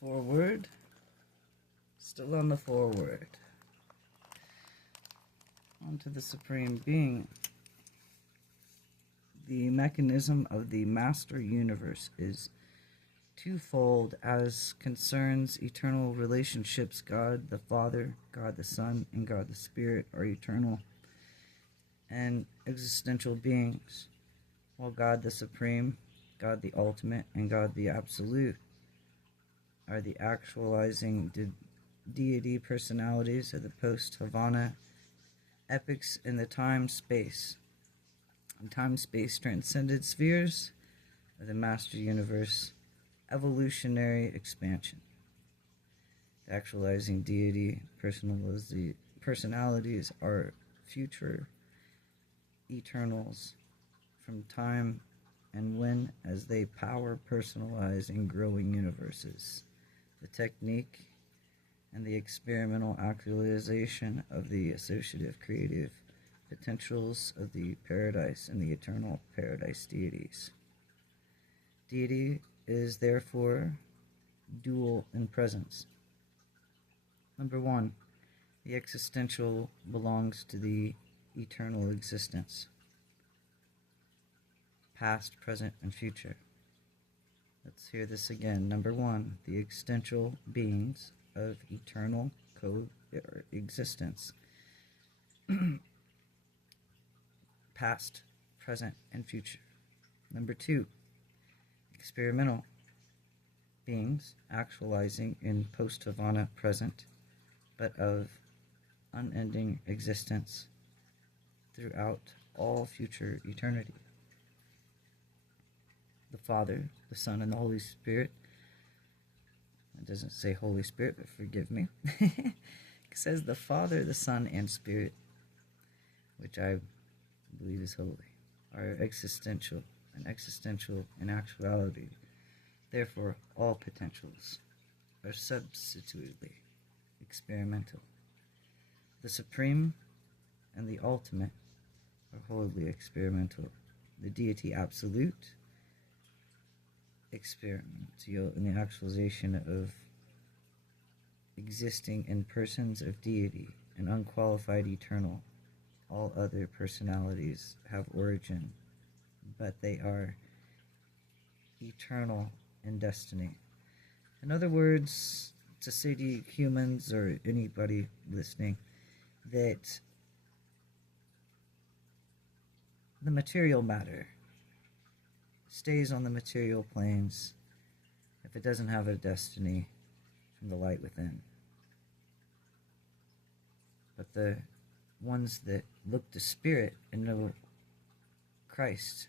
Forward. Still on the forward. On to the Supreme Being. The mechanism of the Master Universe is twofold as concerns eternal relationships. God the Father, God the Son, and God the Spirit are eternal and existential beings, while God the Supreme, God the Ultimate, and God the Absolute are the actualizing deity personalities of the post-Havana epics in the time-space. Time-space transcended spheres of the Master Universe evolutionary expansion. The actualizing deity personalities are future eternals from time and when as they power personalize and growing universes. The technique and the experimental actualization of the associative creative potentials of the paradise and the eternal paradise deities. Deity is therefore dual in presence. Number one, the existential belongs to the eternal existence, past, present, and future. Let's hear this again. Number one, the existential beings of eternal coexistence, past, present, and future. Number two, experimental beings actualizing in post-Havana present, but of unending existence throughout all future eternity. The Father, the Son, and the Holy Spirit. It doesn't say Holy Spirit, but forgive me. It says the Father, the Son, and Spirit, which I believe is holy, are existential in actuality. Therefore, all potentials are substitutedly experimental. The Supreme and the Ultimate are wholly experimental. The Deity Absolute, experimental in the actualization of existing in persons of deity and unqualified eternal. All other personalities have origin, but they are eternal in destiny. In other words, to say to humans or anybody listening that the material matter stays on the material planes if it doesn't have a destiny from the light within. But the ones that look to spirit and know Christ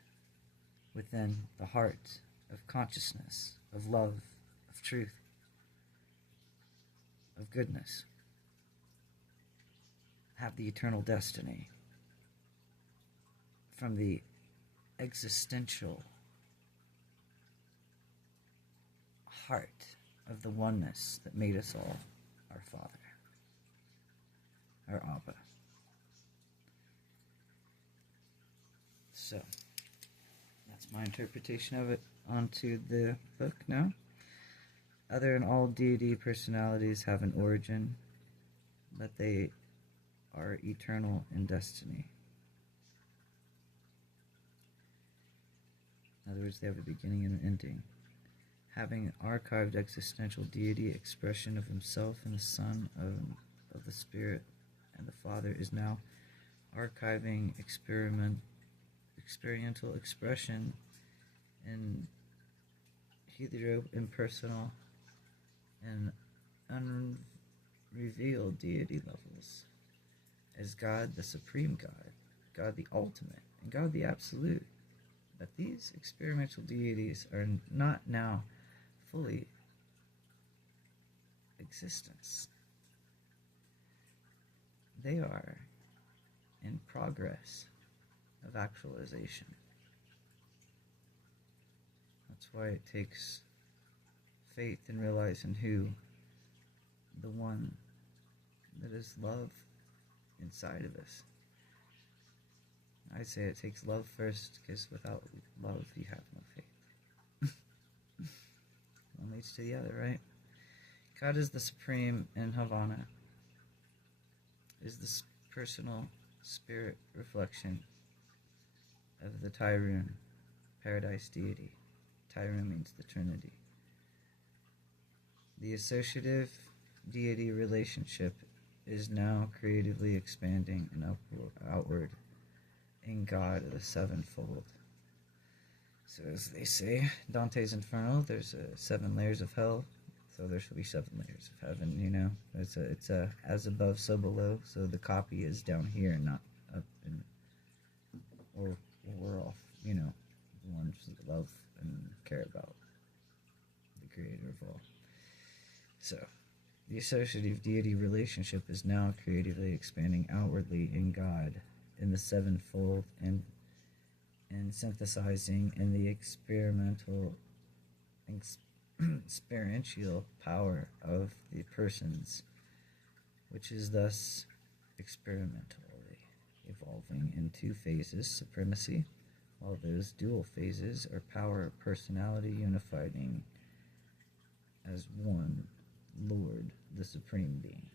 within the heart of consciousness, of love, of truth, of goodness, have the eternal destiny from the existential heart of the oneness that made us all our Father, our Abba. So, that's my interpretation of it. Onto the book now. Other and all deity personalities have an origin, but they are eternal in destiny. In other words, they have a beginning and an ending. Having an archived existential deity expression of himself and the Son of the Spirit and the Father is now archiving experiential expression in hetero impersonal and unrevealed deity levels as God the Supreme God, God the Ultimate, and God the Absolute. But these experimental deities are not now fully existence. They are in progress of actualization. That's why it takes faith in realizing who the one that is love inside of us. I say it takes love first, because without love you have no faith. One leads to the other, right? God is the supreme in Havana, is the personal spirit reflection of the Tyrone, paradise deity. Tyrone means the Trinity. The associative deity relationship is now creatively expanding and outward in God the sevenfold. So as they say, Dante's Inferno, there's 7 layers of hell, so there shall be 7 layers of heaven, you know. It's a as above, so below, so the copy is down here, not up in, or we're off, you know, the ones that love and care about the creator of all. So, the associative deity relationship is now creatively expanding outwardly in God, in the sevenfold, and synthesizing in the experiential power of the persons, which is thus experimentally evolving in 2 phases, supremacy, while those dual phases are power, personality, unifying as one Lord, the Supreme Being.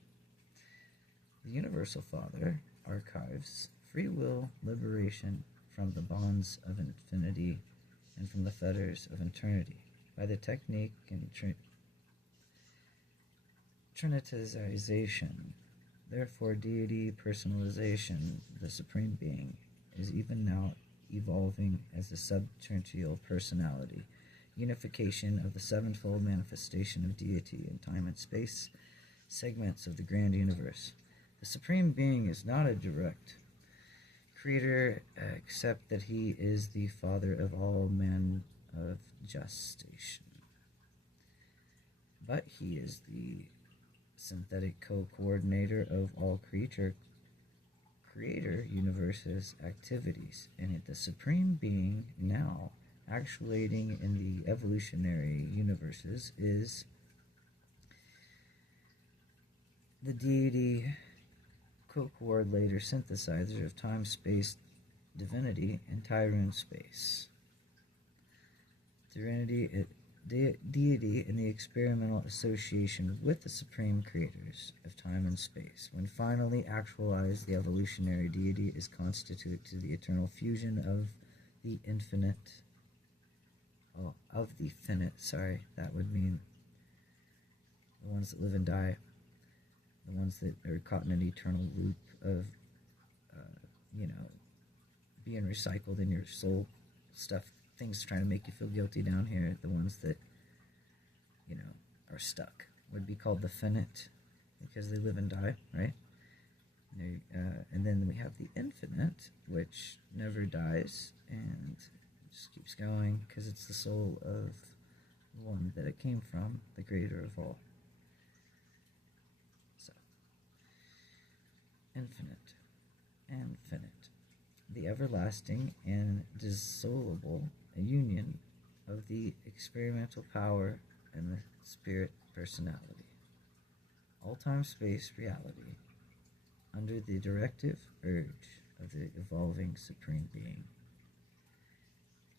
The Universal Father archives free will liberation from the bonds of infinity and from the fetters of eternity by the technique and trinitization. Therefore, deity personalization, the Supreme Being, is even now evolving as a subterrestrial personality, unification of the sevenfold manifestation of deity in time and space, segments of the grand universe. The Supreme Being is not a direct creator, except that he is the Father of all men of gestation. But he is the synthetic co-coordinator of all creator universe's activities, and the Supreme Being now actuating in the evolutionary universes is the deity co-coordinator synthesizer of time, space, divinity, and Tyrone space. Deity in the experimental association with the supreme creators of time and space. When finally actualized, the evolutionary deity is constituted to the eternal fusion of the infinite. Of the finite, that would mean the ones that live and die, the ones that are caught in an eternal loop of, being recycled in your soul stuff, things trying to make you feel guilty down here, the ones that, are stuck, would be called the finite, because they live and die, right? And then we have the infinite, which never dies, and just keeps going, because it's the soul of the one that it came from, the creator of all. So, infinite, the everlasting and dissoluble union of the experimental power and the spirit personality, all time space reality, under the directive urge of the evolving Supreme Being.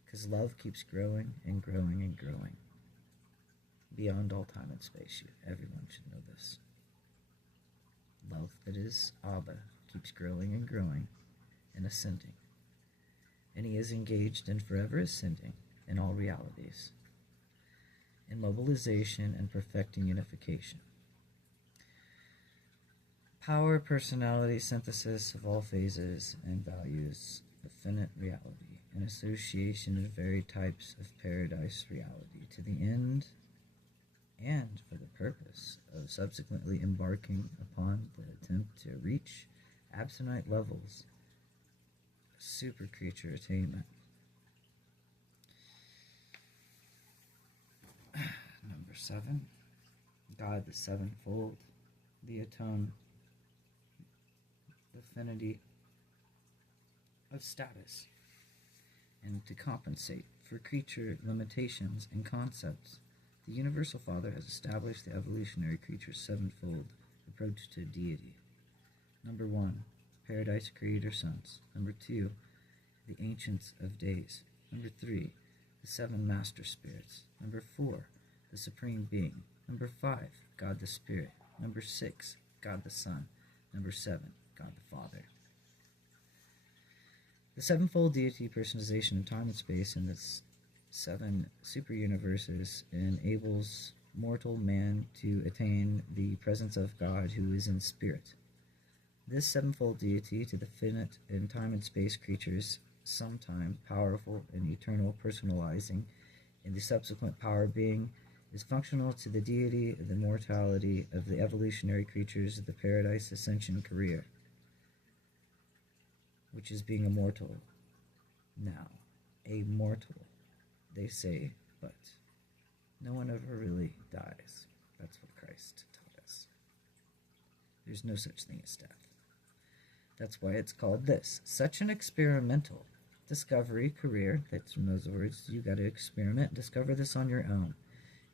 Because love keeps growing and growing and growing beyond all time and space. Everyone should know this. Love that is Abba keeps growing and growing and ascending. And he is engaged and forever ascending in all realities, in mobilization and perfecting unification. Power, personality, synthesis of all phases and values of finite reality, an association of varied types of paradise reality to the end and for the purpose of subsequently embarking upon the attempt to reach absonite levels of super creature attainment. Number 7, God the sevenfold, the atone, the affinity of status, and to compensate for creature limitations and concepts, the Universal Father has established the evolutionary creature's sevenfold approach to deity. Number 1, Paradise Creator Sons. Number 2, the Ancients of Days. Number 3, the 7 Master Spirits. Number 4, the Supreme Being. Number 5, God the Spirit. Number 6, God the Son. Number 7, God the Father. The sevenfold deity personalization in time and space in the 7 super universes enables mortal man to attain the presence of God who is in spirit. This sevenfold deity to the finite in time and space creatures, sometime powerful and eternal personalizing in the subsequent power being, is functional to the deity of the mortality of the evolutionary creatures of the paradise ascension career, which is being immortal. Now, a mortal, they say, but no one ever really dies. That's what Christ taught us. There's no such thing as death. That's why it's called this. Such an experimental discovery career, that's in those words, you got to experiment, discover this on your own.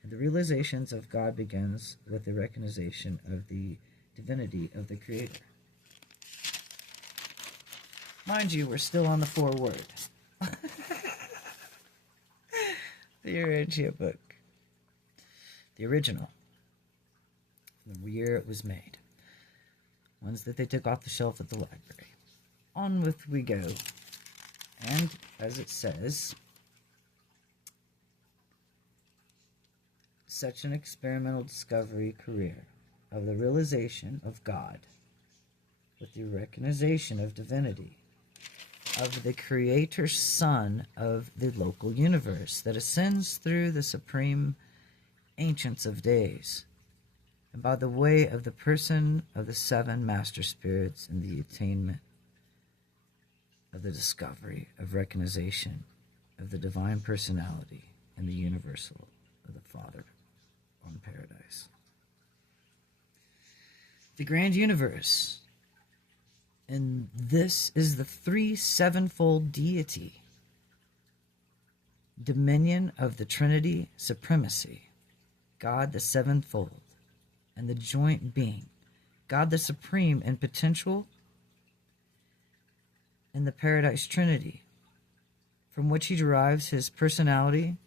And the realizations of God begins with the recognition of the divinity of the Creator. Mind you, we're still on the foreword. The Urantia book. The original. The year it was made. Ones that they took off the shelf at the library. On with we go. And, as it says, such an experimental discovery career of the realization of God with the recognition of divinity of the Creator Son of the local universe that ascends through the supreme ancients of days, and by the way of the person of the 7 master spirits in the attainment of the discovery of recognition of the divine personality and the universal of the Father on paradise. The grand universe. And this is the 3 sevenfold deity, dominion of the Trinity supremacy, God the sevenfold, and the joint being, God the supreme and potential in the paradise Trinity, from which he derives his personality,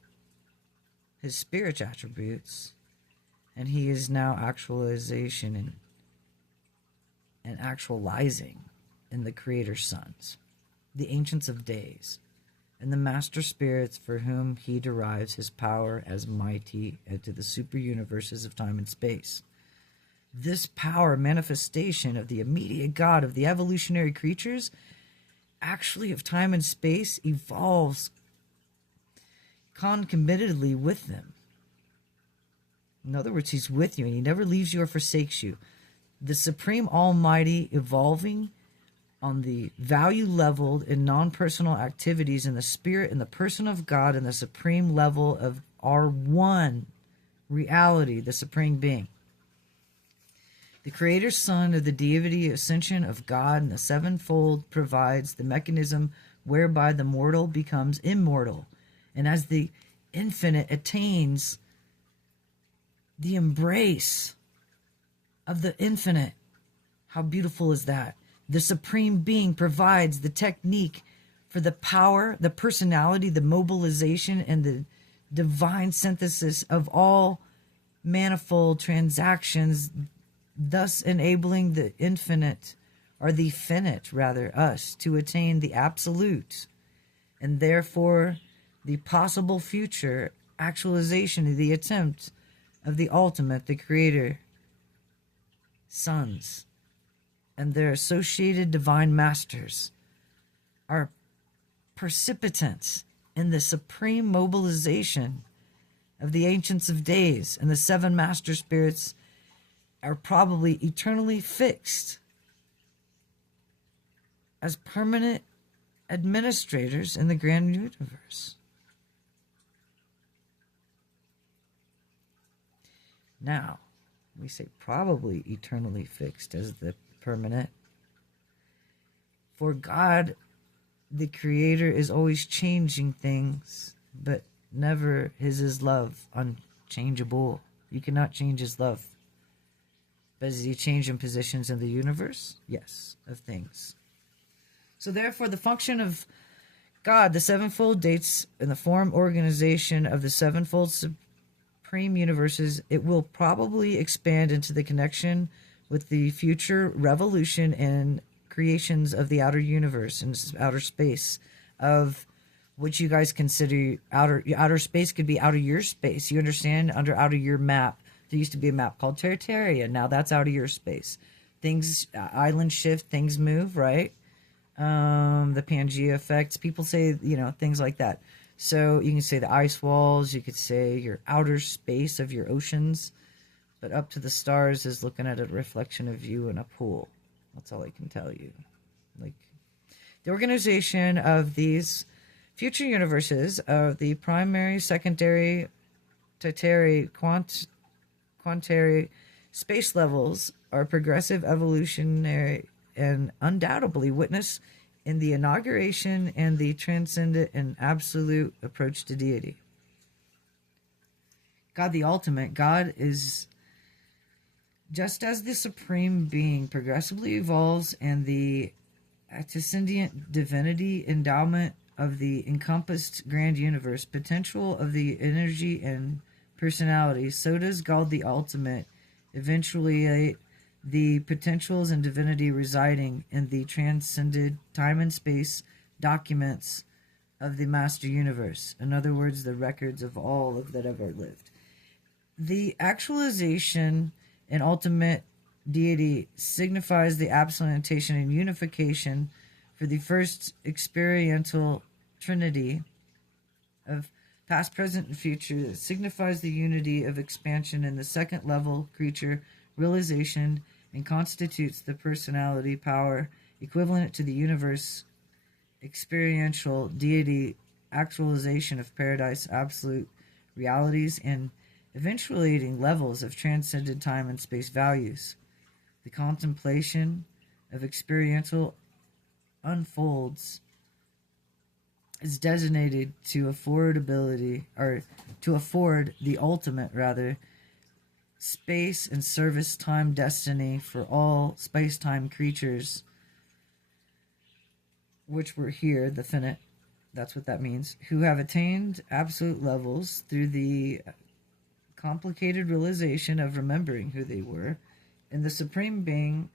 his spirit attributes, and he is now actualization and actualizing in the Creator's sons, the ancients of days, and the master spirits for whom he derives his power as mighty into the super universes of time and space. This power manifestation of the immediate God of the evolutionary creatures, actually of time and space, evolves concomitantly with them. In other words, he's with you and he never leaves you or forsakes you. The Supreme Almighty evolving on the value leveled in non-personal activities in the spirit and the person of God and the supreme level of our one reality, the supreme being. The Creator Son of the deity ascension of God and the sevenfold provides the mechanism whereby the mortal becomes immortal, and as the infinite attains the embrace of the infinite. How beautiful is that? The Supreme Being provides the technique for the power, the personality, the mobilization, and the divine synthesis of all manifold transactions, thus enabling the infinite, or the finite, rather, us, to attain the absolute, and therefore the possible future actualization of the attempt of the ultimate, the Creator sons, and their associated divine masters are precipitants in the supreme mobilization of the ancients of days, and the 7 master spirits are probably eternally fixed as permanent administrators in the grand universe. Now, we say probably eternally fixed as the permanent. For God, the Creator, is always changing things, but never is his love unchangeable. You cannot change his love. But is he changing positions in the universe? Yes, of things. So therefore, the function of God, the sevenfold dates in the form organization of the sevenfold supreme universes, it will probably expand into the connection with the future revolution and creations of the outer universe and outer space, of what you guys consider outer space. Could be out of your space. You understand? Under out of your map, there used to be a map called Terraria. Now that's out of your space. Things, island shift, things move, right? The Pangea effects. People say, things like that. So you can say the ice walls. You could say your outer space of your oceans. But up to the stars is looking at a reflection of you in a pool. That's all I can tell you. Like, the organization of these future universes of the primary, secondary, tertiary, quaternary space levels are progressive, evolutionary, and undoubtedly witness in the inauguration and the transcendent and absolute approach to deity. God, the ultimate. God is, just as the supreme being progressively evolves and the antecedent divinity endowment of the encompassed grand universe, potential of the energy and personality, so does God the ultimate eventually the potentials and divinity residing in the transcended time and space documents of the master universe. In other words, the records of all of that ever lived. The actualization and ultimate deity signifies the absolutation and unification for the first experiential trinity of past, present, and future. It signifies the unity of expansion in the second level creature realization and constitutes the personality power equivalent to the universe experiential deity actualization of paradise absolute realities and eventuating levels of transcended time and space values. The contemplation of experiential unfolds is designated to affordability, or to afford the ultimate, rather, space and service time destiny for all space-time creatures which were here, the finite, that's what that means, who have attained absolute levels through the complicated realization of remembering who they were in the supreme being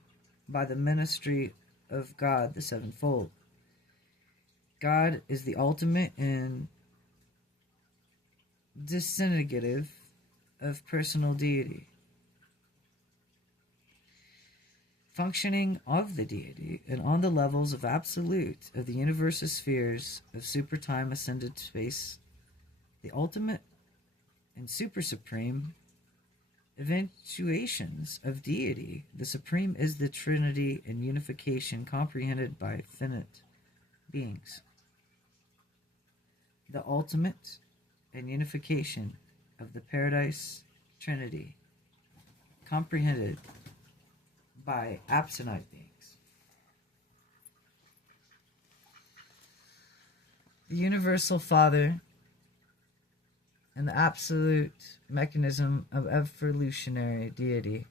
by the ministry of God the sevenfold. God is the ultimate and disintegrative of personal deity. Functioning of the deity and on the levels of absolute of the universe's spheres of super time ascended space, the ultimate and super supreme eventuations of deity, the supreme is the trinity and unification comprehended by finite beings. The ultimate and unification of the paradise trinity comprehended by absentite beings. The universal Father and the absolute mechanism of evolutionary deity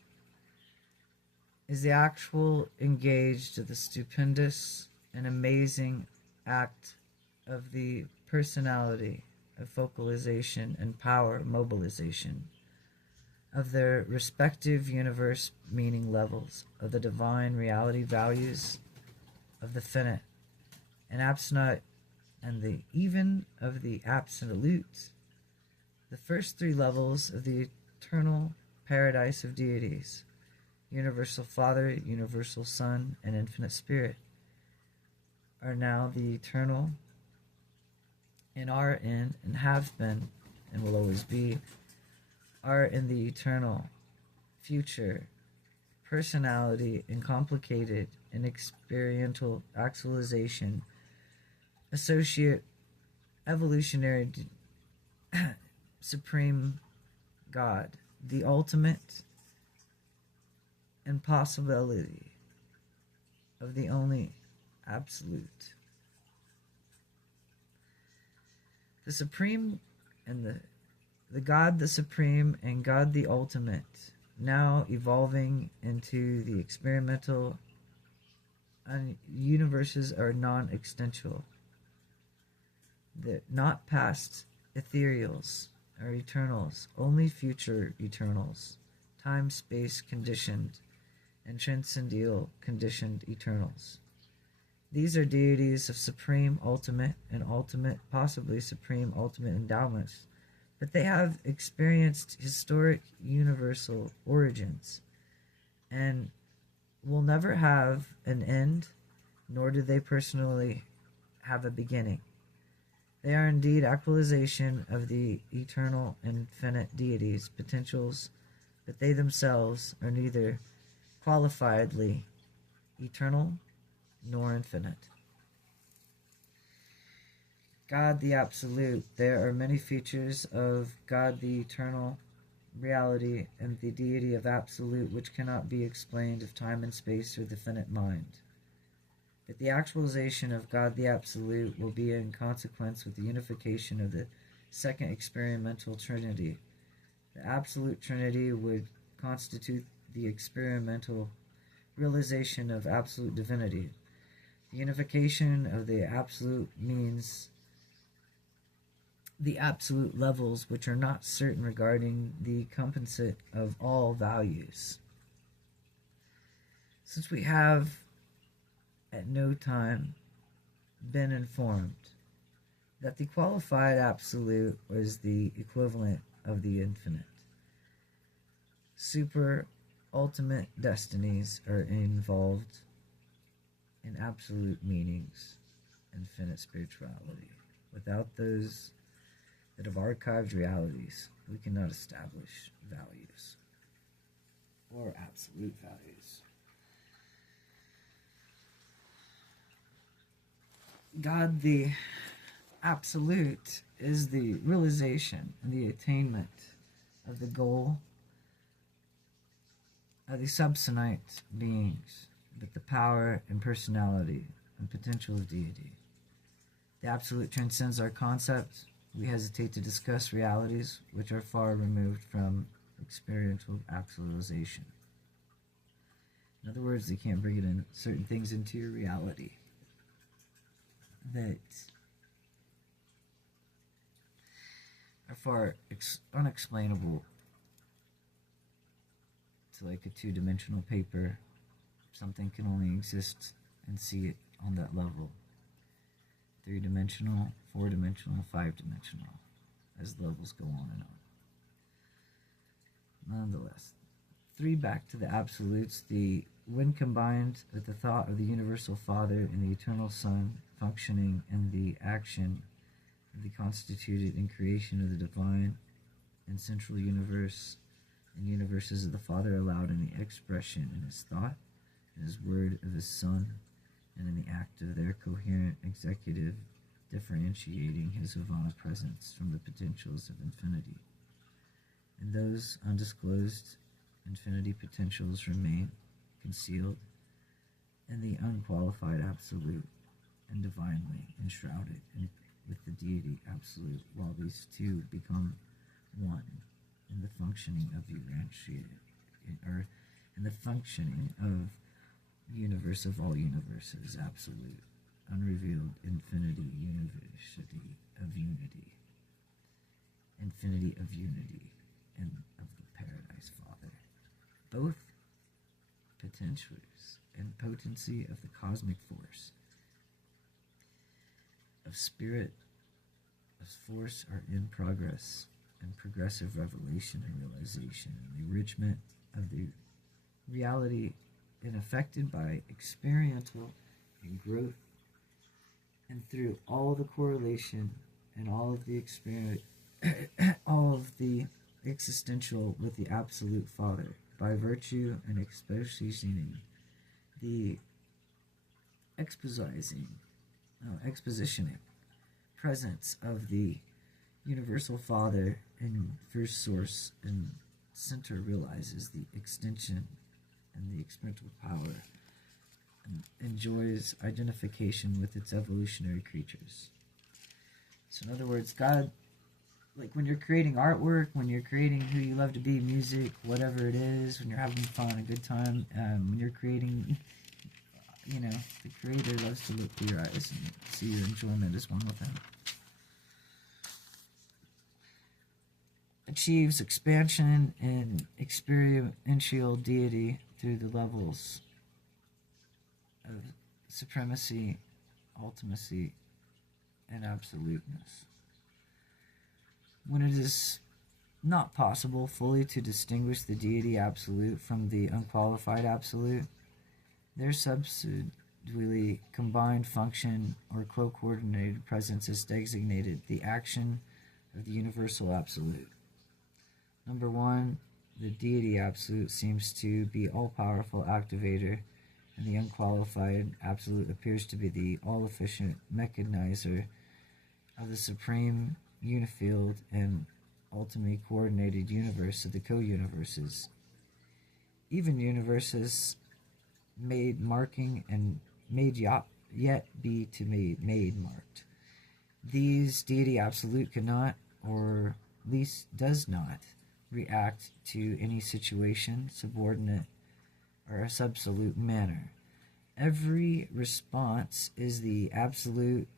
is the actual engaged of the stupendous and amazing act of the personality of focalization and power mobilization of their respective universe meaning levels of the divine reality values of the finite and absolute and the even of the absolute, the first three levels of the eternal paradise of deities, universal Father, universal Son, and infinite Spirit, are now the eternal and are in and have been and will always be, are in the eternal future personality and complicated and experiential actualization associate evolutionary supreme God, the ultimate impossibility of the only absolute. The supreme and the God the supreme and God the ultimate, now evolving into the experimental universes are non-existential, the not past ethereals are eternals, only future eternals, time space conditioned, and transcendental conditioned eternals. These are deities of supreme, ultimate, and ultimate, possibly supreme, ultimate endowments, but they have experienced historic universal origins and will never have an end, nor do they personally have a beginning. They are indeed actualization of the eternal infinite deities' potentials, but they themselves are neither qualifiedly eternal nor infinite. God the Absolute. There are many features of God the Eternal reality and the deity of Absolute which cannot be explained of time and space or the finite mind. But the actualization of God the Absolute will be in consequence with the unification of the second experimental Trinity. The Absolute Trinity would constitute the experimental realization of absolute divinity. The unification of the Absolute means the absolute levels which are not certain regarding the compensate of all values. Since we have at no time been informed that the qualified absolute was the equivalent of the infinite, super ultimate destinies are involved in absolute meanings, infinite spirituality. Without those that have archived realities, we cannot establish values or absolute values. God the Absolute is the realization and the attainment of the goal of the subsonite beings, with the power and personality and potential of deity. The Absolute transcends our concept. We hesitate to discuss realities which are far removed from experiential actualization. In other words, they can't bring it in certain things into your reality that are far unexplainable to like a two-dimensional paper. Something can only exist and see it on that level. Three-dimensional, four-dimensional, five-dimensional, as levels go on and on. Nonetheless, three back to the absolutes. When combined with the thought of the universal Father and the eternal Son functioning in the action of the constituted and creation of the divine and central universe, and universes of the Father allowed in the expression in his thought, in his word of his Son, and in the act of their coherent executive differentiating his Havana presence from the potentials of infinity. And those undisclosed infinity potentials remain concealed in the unqualified absolute and divinely enshrouded with the deity absolute, while these two become one in the functioning of Urantia, or in the functioning of universe of all universes, absolute, unrevealed infinity, university of unity, infinity of unity, and of the Paradise Father, both potentials and potency of the cosmic force, of spirit, of force are in progress, and progressive revelation and realization, and the enrichment of the reality and affected by experiential and growth, and through all the correlation and all of the experience, all of the existential with the Absolute Father, by virtue and expositioning the expositioning presence of the universal Father and first source and center realizes the extension and the experiential power and enjoys identification with its evolutionary creatures. So in other words, God, like when you're creating artwork, when you're creating who you love to be, music, whatever it is, when you're having fun, a good time, when you're creating, the Creator loves to look through your eyes and see your enjoyment as one with Him. achieves expansion in experiential deity through the levels of supremacy, ultimacy, and absoluteness. When it is not possible fully to distinguish the deity absolute from the unqualified absolute, their subsidiarily combined function or co-coordinated presence is designated the action of the universal absolute. Number one, the deity absolute seems to be all-powerful activator, and the unqualified absolute appears to be the all-efficient mechanizer of the supreme unifield and ultimately coordinated universe of the co-universes. Even universes made marking and made yet be to be made marked. These deity absolute cannot, or at least does not, react to any situation, subordinate, or a absolute manner. Every response is the absolute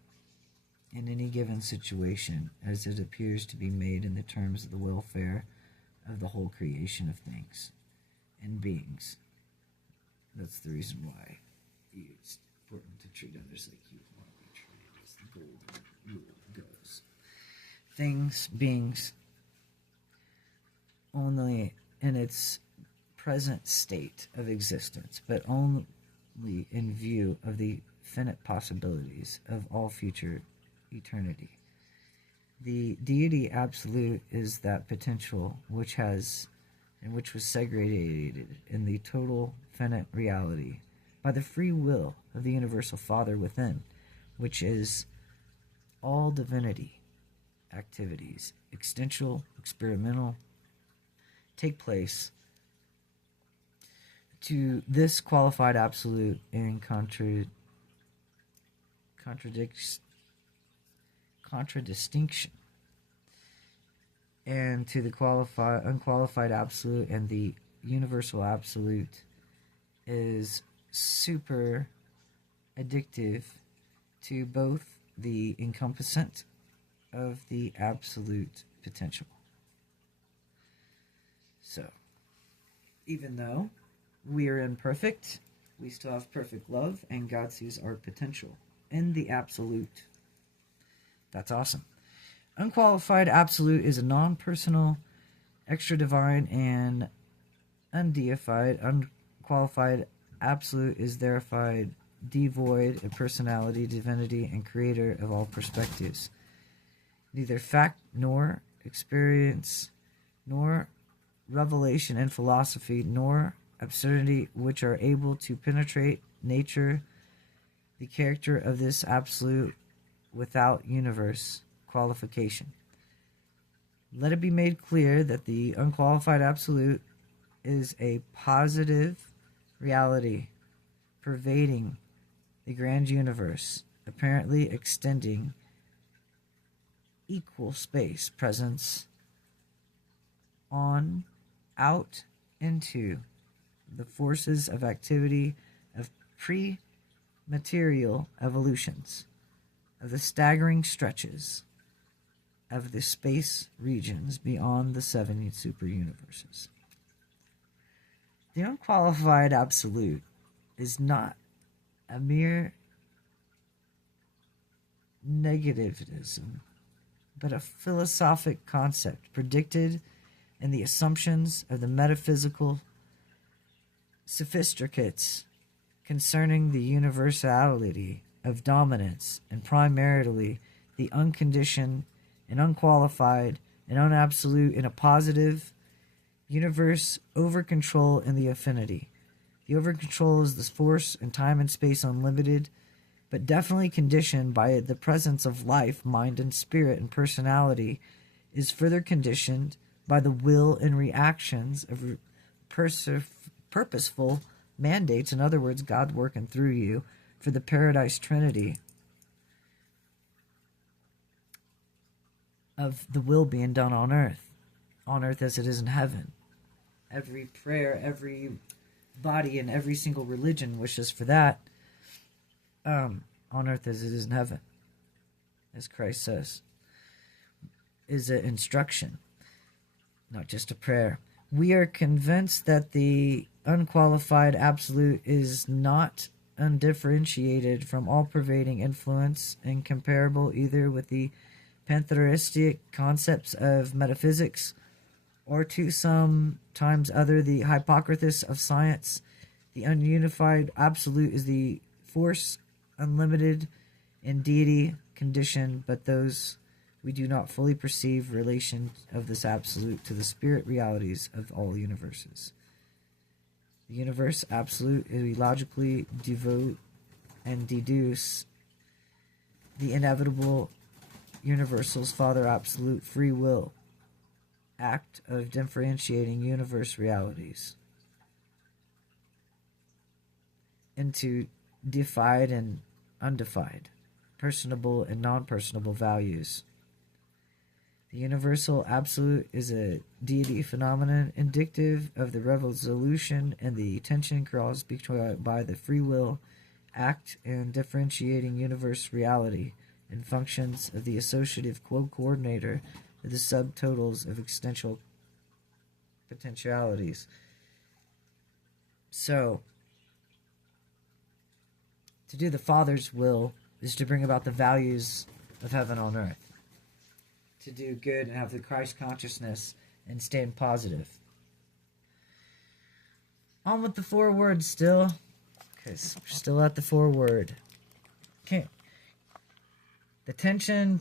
in any given situation, as it appears to be made in the terms of the welfare of the whole creation of things and beings. That's the reason why it's important to treat others like you want to be treated, as the golden rule goes. Things, beings, only in its present state of existence, but only in view of the finite possibilities of all future eternity. The deity absolute is that potential which was segregated in the total finite reality by the free will of the universal Father within, which is all divinity activities, existential, experimental, take place to this qualified absolute in contradistinction, and to the unqualified absolute and the universal absolute is super addictive to both the encompassant of the absolute potential. So, even though we are imperfect, we still have perfect love, and God sees our potential in the absolute. That's awesome. Unqualified absolute is a non-personal, extra-divine, and undeified. Unqualified absolute is therefore devoid of personality, divinity, and creator of all perspectives. Neither fact nor experience, nor revelation and philosophy, nor absurdity, which are able to penetrate nature, the character of this absolute without universe qualification. Let it be made clear that the unqualified absolute is a positive reality pervading the grand universe, apparently extending equal space presence on out into the forces of activity of pre-material evolutions, of the staggering stretches of the space regions beyond the 7 super universes. The unqualified absolute is not a mere negativism, but a philosophic concept predicted in the assumptions of the metaphysical sophisticates concerning the universality of dominance, and primarily the unconditioned and unqualified and unabsolute in a positive universe over control in the affinity. The over control is this force in time and space unlimited, but definitely conditioned by the presence of life, mind, and spirit, and personality is further conditioned by the will and reactions of purposeful mandates. In other words, God working through you for the Paradise Trinity of the will being done on earth as it is in heaven. Every prayer, every body, and every single religion wishes for that, on earth as it is in heaven, as Christ says, is an instruction. not just a prayer. We are convinced that the unqualified absolute is not undifferentiated from all-pervading influence and comparable either with the pantheistic concepts of metaphysics or to sometimes other the hypocritus of science. The ununified absolute is the force unlimited in deity condition, but those we do not fully perceive relation of this absolute to the spirit realities of all universes. The universe absolute is we logically devote and deduce the inevitable universal's father absolute free will act of differentiating universe realities into defied and undefied, personable and non-personable values. The universal absolute is a deity phenomenon indicative of the resolution and the tension caused by the free will act and differentiating universe reality and functions of the associative coordinator of the subtotals of existential potentialities. So, to do the Father's will is to bring about the values of heaven on earth. To do good and have the Christ consciousness and stand positive. On with the foreword still, because we're still at the foreword. Okay. The tension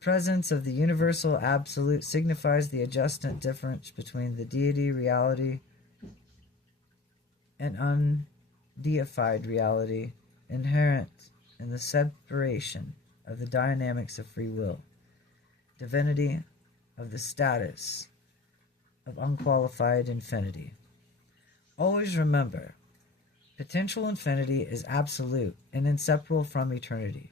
presence of the universal absolute signifies the adjustment difference between the deity reality and undeified reality inherent in the separation of the dynamics of free will. Divinity of the status of unqualified infinity. Always remember, potential infinity is absolute and inseparable from eternity.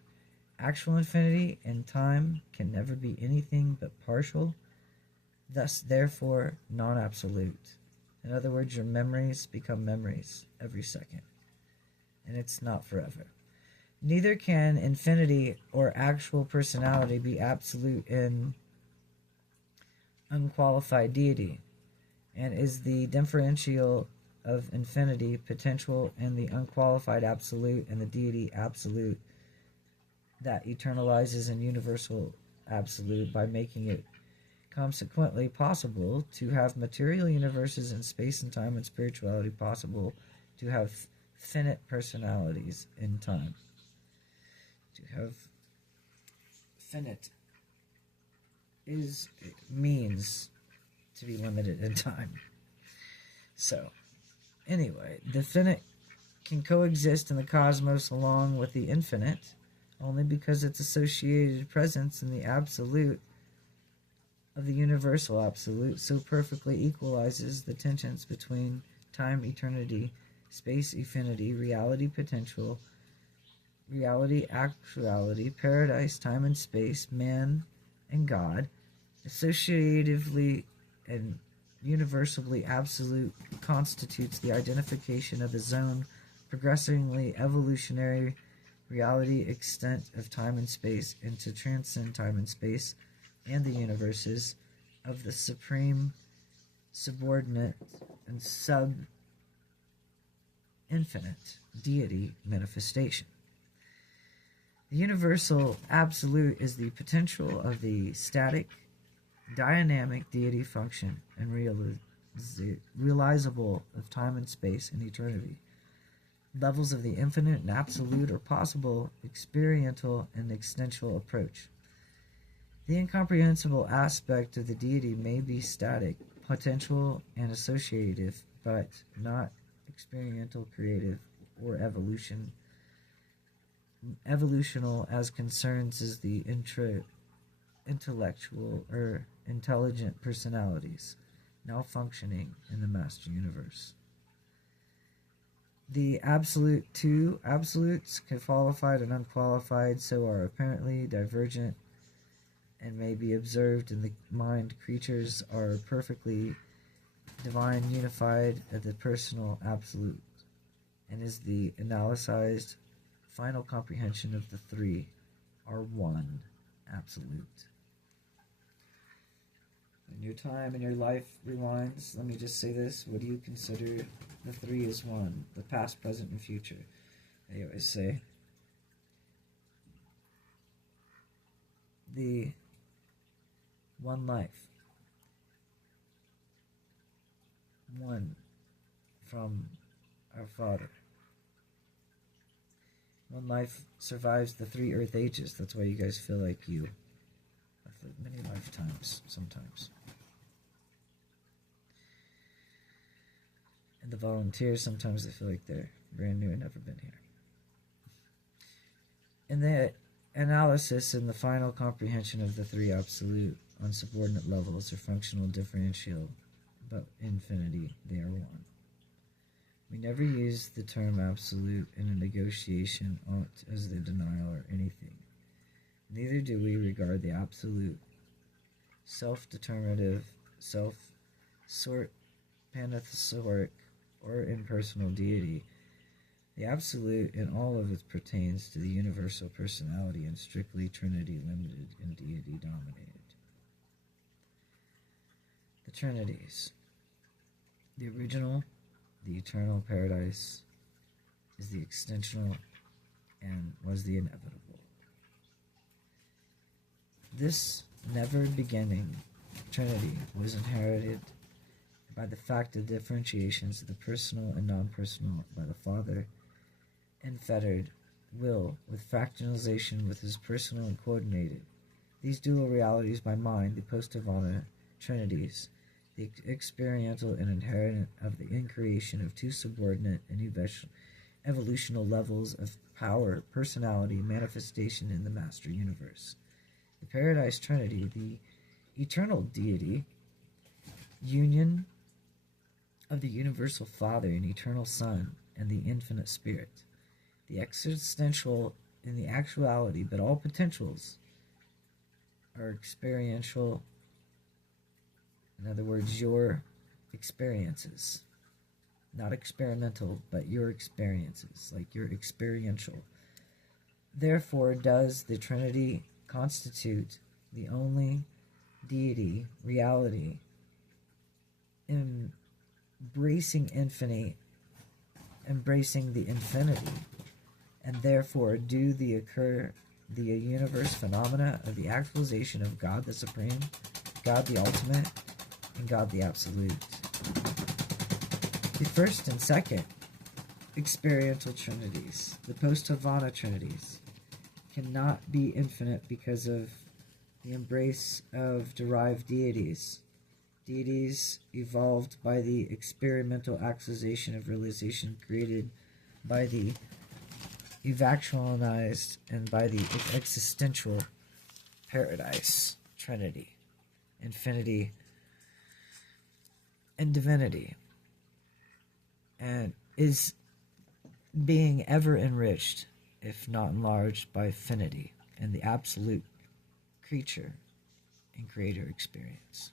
Actual infinity in time can never be anything but partial, thus therefore non-absolute. In other words, your memories become memories every second, and it's not forever. Neither can infinity or actual personality be absolute in unqualified deity, and is the differential of infinity, potential, and the unqualified absolute and the deity absolute that eternalizes in universal absolute by making it consequently possible to have material universes in space and time and spirituality possible to have finite personalities in time. To have finite means to be limited in time. So, anyway, the finite can coexist in the cosmos along with the infinite only because its associated presence in the absolute of the universal absolute so perfectly equalizes the tensions between time, eternity, space, infinity, reality, potential, reality, actuality, paradise, time and space, man, and God, associatively and universally absolute constitutes the identification of the zone, progressively evolutionary reality extent of time and space, and to transcend time and space and the universes of the supreme, subordinate, and sub-infinite deity manifestation. The universal absolute is the potential of the static, dynamic deity function and realizable of time and space and eternity. Levels of the infinite and absolute are possible, experiential and existential approach. The incomprehensible aspect of the deity may be static, potential, and associative, but not experiential, creative, or evolutional as concerns is the intellectual or intelligent personalities now functioning in the master universe. The two absolutes, qualified and unqualified, so are apparently divergent and may be observed in the mind. Creatures are perfectly divine, unified at the personal absolute, and is the analyzed final comprehension of the three are one absolute. When your time and your life rewinds, let me just say this: what do you consider the three as one? The past, present, and future. They always say the one life, one from our Father. One life survives the three earth ages. That's why you guys feel like you have lived many lifetimes sometimes. And the volunteers, sometimes they feel like they're brand new and never been here. In the analysis and the final comprehension of the three absolute on subordinate levels or functional differential, but infinity, they are one. We never use the term absolute in a negotiation as the denial or anything. Neither do we regard the absolute self-determinative, self-sort, pantheistic, or impersonal deity. The absolute in all of it pertains to the universal personality and strictly Trinity limited and deity dominated. The Trinities. The original, the eternal paradise, is the extensional and was the inevitable. This never beginning Trinity was inherited by the fact of differentiations of the personal and non-personal by the Father, and fettered will with fractionalization with his personal and coordinated. These dual realities by mind, the post-Nirvana Trinities, the experiential and inherent of the increation of two subordinate and evolutional levels of power, personality, manifestation in the master universe. The Paradise Trinity, the eternal deity, union of the universal Father and eternal Son and the infinite Spirit. The existential in the actuality, but all potentials are experiential. In other words, your experiences. Not experimental, but your experiences, like your experiential. Therefore, does the Trinity constitute the only deity, reality, embracing infinity, embracing the infinity, and therefore do the universe phenomena of the actualization of God the Supreme, God the Ultimate, and God the Absolute. The first and second experiential trinities, the post-Nirvana trinities, cannot be infinite because of the embrace of derived deities. Deities evolved by the experimental actualization of realization created by the evacualized and by the existential paradise, Trinity, infinity, and divinity, and is being ever enriched, if not enlarged, by affinity and the absolute creature and creator experience.